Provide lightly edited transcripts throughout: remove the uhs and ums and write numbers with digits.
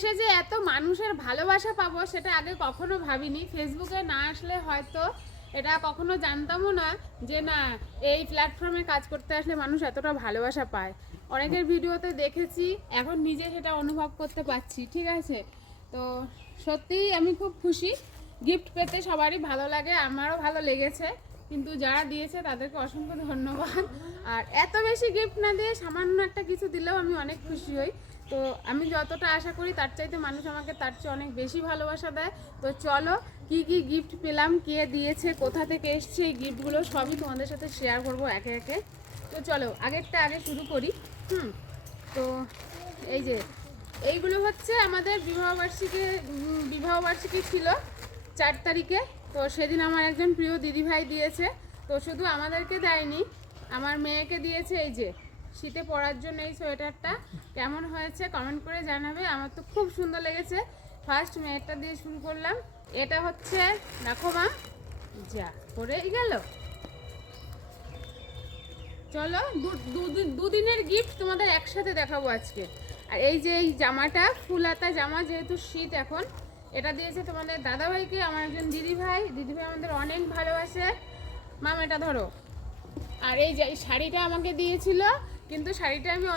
এসে যে এত মানুষের ভালোবাসা পাবো সেটা আগে কখনো ভাবিনি। ফেসবুকে না আসলে হয়তো এটা কখনো জানতামও না যে না এই প্ল্যাটফর্মে কাজ করতে আসলে মানুষ এতটা ভালোবাসা পায়। অনেকের ভিডিওতে দেখেছি, এখন নিজে সেটা অনুভব করতে পারছি। ঠিক আছে, তো সত্যিই আমি খুব খুশি। গিফট পেতে সবারই ভালো লাগে, আমারও ভালো লেগেছে, কিন্তু যারা দিয়েছে তাদেরকে অসংখ্য ধন্যবাদ। আর এত বেশি গিফট না দিয়ে সামান্য একটা কিছু দিলেও আমি অনেক খুশি হই। তো আমি যতটা আশা করি তার চাইতে মানুষ আমাকে তার চেয়ে অনেক বেশি ভালোবাসা দেয়। তো চলো কি কি গিফট পেলাম, কে দিয়েছে, কোথা থেকে এসছে, এই গিফটগুলো সবই তোমাদের সাথে শেয়ার করব একে একে। তো চলো আগেরটা আগে শুরু করি। তো এই যে এইগুলো হচ্ছে আমাদের বিবাহবার্ষিকী ছিল 4 তারিখে। তো সেদিন আমার একজন প্রিয় দিদিভাই দিয়েছে। তো শুধু আমাদেরকে দেয়নি, আমার মেয়েকে দিয়েছে। এই যে শীতে পরার জন্য এই সোয়েটারটা কেমন হয়েছে কমেন্ট করে জানাবে। আমার তো খুব সুন্দর লেগেছে। ফার্স্ট মেয়েরটা দিয়ে শুরু করলাম। এটা হচ্ছে দেখো মা, যা পরেই গেল। চলো দুদিনের গিফট তোমাদের একসাথে দেখাবো আজকে। আর এই যে এই জামাটা ফুলাতা জামা, যেহেতু শীত এখন, এটা দিয়েছে তোমাদের দাদাভাইকে, আমার একজন দিদিভাই আমাদের অনেক ভালোবাসে। মাম এটা ধরো। আর এই যে এই শাড়িটা আমাকে দিয়েছিল, কিন্তু শাড়িটা আমি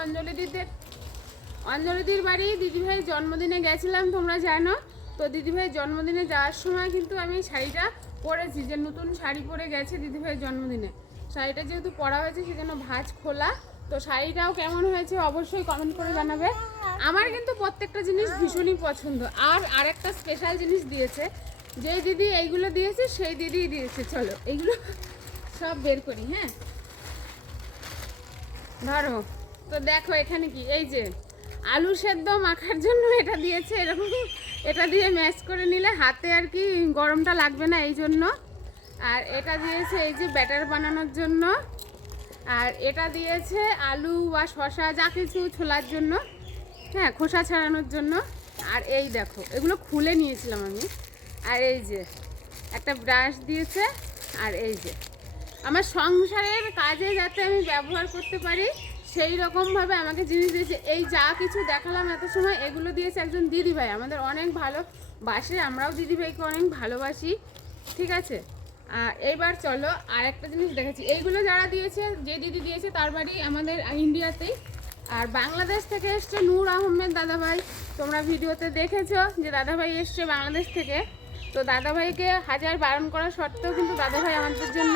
অঞ্জলিদির বাড়ি দিদিভাইয়ের জন্মদিনে গেছিলাম, তোমরা জানো। তো দিদিভাইয়ের জন্মদিনে যাওয়ার সময় কিন্তু আমি শাড়িটা পরেছি, যে নতুন শাড়ি পরে গেছে দিদিভাইয়ের জন্মদিনে। শাড়িটা যেহেতু পরা হয়েছে সেজন্য ভাঁজ খোলা। তো শাড়িটাও কেমন হয়েছে অবশ্যই কমেন্ট করে জানাবে। আমার কিন্তু প্রত্যেকটা জিনিস ভীষণই পছন্দ। আর আরেকটা স্পেশাল জিনিস দিয়েছে, যেই দিদি এইগুলো দিয়েছে সেই দিদিই দিয়েছে। চলো এইগুলো সব বের করি। হ্যাঁ ধরো। তো দেখো এখানে কি, এই যে আলু সেদ্ধ মাখার জন্য এটা দিয়েছে। এরকম এটা দিয়ে ম্যাশ করে নিলে হাতে আর কি গরমটা লাগবে না, এই জন্য। আর এটা দিয়েছে এই যে ব্যাটার বানানোর জন্য। আর এটা দিয়েছে আলু বা শসা যা কিছু ছোলার জন্য, হ্যাঁ খোসা ছাড়ানোর জন্য। আর এই দেখো এগুলো খুলে নিয়েছিলাম আমি। আর এই যে একটা ব্রাশ দিয়েছে। আর এই যে আমার সংসারের কাজে যাতে আমি ব্যবহার করতে পারি সেই রকমভাবে আমাকে জিনিস দিয়েছে। এই যা কিছু দেখালাম এত সময়, এগুলো দিয়েছে একজন দিদিভাই, আমাদের অনেক ভালোবাসে, আমরাও দিদিভাইকে অনেক ভালোবাসি। ঠিক আছে, এইবার চলো আর একটা জিনিস দেখেছি। এইগুলো যারা দিয়েছে, যে দিদি দিয়েছে তার বাড়ি আমাদের ইন্ডিয়াতেই। আর বাংলাদেশ থেকে এসছে নূর আহমেদ দাদাভাই, তোমরা ভিডিওতে দেখেছো যে দাদাভাই এসছে বাংলাদেশ থেকে। তো দাদাভাইকে হাজার বারণ করা সত্ত্বেও কিন্তু দাদাভাই আমাদের জন্য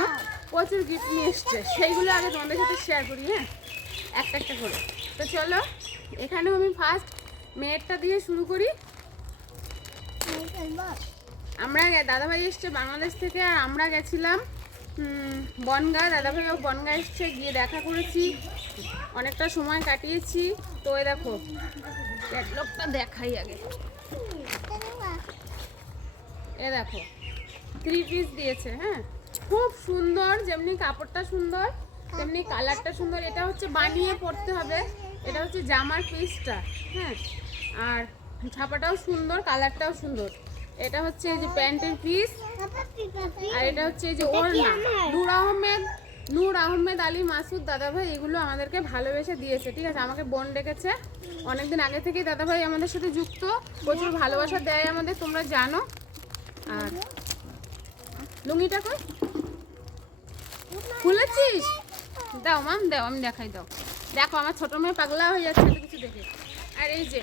প্রচুর গিফট নিয়ে এসছে। সেইগুলো আগে তোমাদের সাথে শেয়ার করি, হ্যাঁ একটা একটা করে। তো চলো এখানেও আমি ফার্স্ট মেয়েরটা দিয়ে শুরু করি। আমরা দাদাভাই এসছে বাংলাদেশ থেকে, আর আমরা গেছিলাম বনগাঁ। দাদাভাইও বনগাঁ এসছে, গিয়ে দেখা করেছি, অনেকটা সময় কাটিয়েছি। তো এই দেখো ক্যাটলগটা দেখাই আগে। এ দেখো 3 পিস দিয়েছে। হ্যাঁ খুব সুন্দর, যেমনি কাপড়টা সুন্দর তেমনি কালারটা সুন্দর। এটা হচ্ছে বানিয়ে পরতে হবে। এটা হচ্ছে জামার পিসটা, হ্যাঁ আর ছাপাটাও সুন্দর, কালারটাও সুন্দর। এটা হচ্ছে এই যে প্যান্টের পিস। আর এটা হচ্ছে এই যে ওড়না। নূর আহমেদ আলী মাসুদ দাদাভাই এগুলো আমাদেরকে ভালোবেসে দিয়েছে। ঠিক আছে, আমাকে বোন ডেকেছে, অনেকদিন আগে থেকেই দাদাভাই আমাদের সাথে যুক্ত, প্রচুর ভালোবাসা দেয় আমাদের, তোমরা জানো। আর লুঙ্গিটা কই খুলেছিস? দাও মাম দাও, আমি দেখাই। দাও দেখো আমার ছোট মেয়ে পাগলা হয়ে যাচ্ছে এত কিছু দেখে। আর এই যে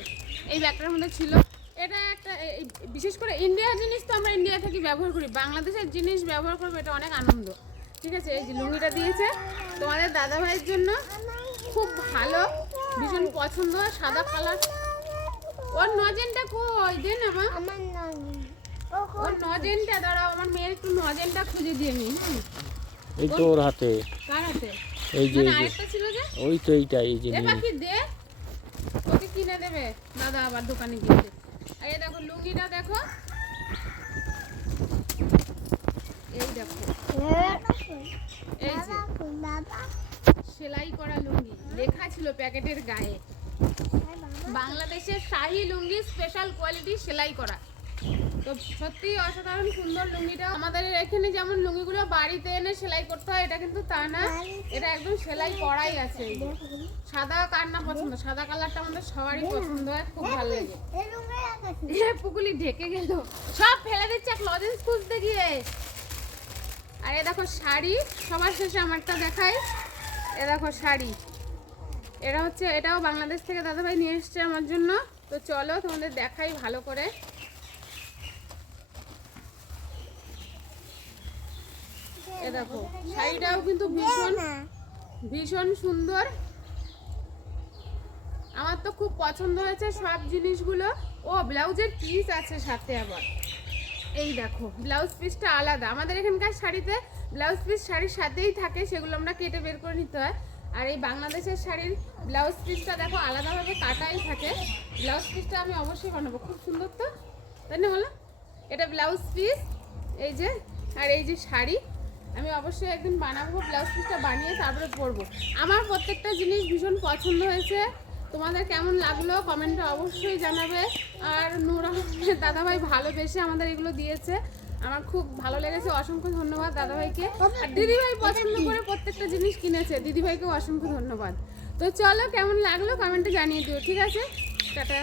এই ব্যাগটার মধ্যে ছিল, এটা একটা বিশেষ করে ইন্ডিয়ার জিনিস, তো আমরা ইন্ডিয়া থেকে ব্যবহার করি, বাংলাদেশের জিনিস ব্যবহার করবো, এটা অনেক আনন্দ। ঠিক আছে, এই যে লুঙ্গিটা দিয়েছে তোমাদের দাদাভাইয়ের জন্য, খুব ভালো, ভীষণ পছন্দ, সাদা কালার। ওর নজেনটা কই দে না মা, ওর নজেনটা দাঁড়াও, আমার মেয়ের একটু নজেনটা খুঁজে দিয়ে নি। এই তো ওর হাতে। কার হাতে? এই যে আরেকটা ছিল যে, ওই তো এইটা, এই যে বাকি দে, ওকে কিনে দেবে দাদা আবার দোকানে গিয়েছে। আর এই দেখো লুঙ্গিটা দেখো, এই দেখো এই যে সেলাই করা লুঙ্গি, লেখা ছিল প্যাকেটের গায়ে বাংলাদেশের শাহী লুঙ্গি স্পেশাল কোয়ালিটি সেলাই করা। তো সত্যি অসাধারণ সুন্দর লুঙ্গিটা। আমাদের এখানে যেমন লুঙ্গিগুলো বাড়িতে এনে সেলাই করতে হয়, এটা কিন্তু তা না, এটা একদম সেলাই করাই আছে। সাদা কার না পছন্দ, সাদা কালারটা আমাদের সবারই পছন্দ হয়, খুব ভালো লাগে। পুকুলি ঢেকে গেল, সব ফেলে দিচ্ছে এক লজেন্স খুঁজতে গিয়ে। আর এ দেখো শাড়ি, সবার শেষে আমারটা দেখাই। এ দেখো শাড়ি, এটা হচ্ছে, এটাও বাংলাদেশ থেকে দাদাভাই নিয়ে এসছে আমার জন্য। তো চলো তোমাদের দেখাই ভালো করে। এ দেখো শাড়িটাও কিন্তু ভীষণ ভীষণ সুন্দর, আমার তো খুব পছন্দ হয়েছে সব জিনিসগুলো। ও ব্লাউজের পিস আছে সাথে আবার, এই দেখো ব্লাউজ পিসটা আলাদা। আমাদের এখানকার শাড়িতে ব্লাউজ পিস শাড়ির সাথেই থাকে, সেগুলো আমরা কেটে বের করে নিতে হয়। আর এই বাংলাদেশের শাড়ির ব্লাউজ পিসটা দেখো আলাদাভাবে কাটাই থাকে। ব্লাউজ পিসটা আমি অবশ্যই বানাবো, খুব সুন্দর তো, তাই না বলো? এটা ব্লাউজ পিস, এই যে, আর এই যে শাড়ি, আমি অবশ্যই একদিন বানাবো, ব্লাউজ পিসটা বানিয়ে তারপরে পরবো। আমার প্রত্যেকটা জিনিস ভীষণ পছন্দ হয়েছে, তোমাদের কেমন লাগলো কমেন্টে অবশ্যই জানাবে। আর নূর আহমেদ দাদাভাই ভালোবেসে আমাদের এগুলো দিয়েছে, আমার খুব ভালো লেগেছে, অসংখ্য ধন্যবাদ দাদাভাইকে। আর দিদিভাই পছন্দ করে প্রত্যেকটা জিনিস কিনেছে, দিদিভাইকেও অসংখ্য ধন্যবাদ। তো চলো কেমন লাগলো কমেন্টে জানিয়ে দিও, ঠিক আছে? টাটা।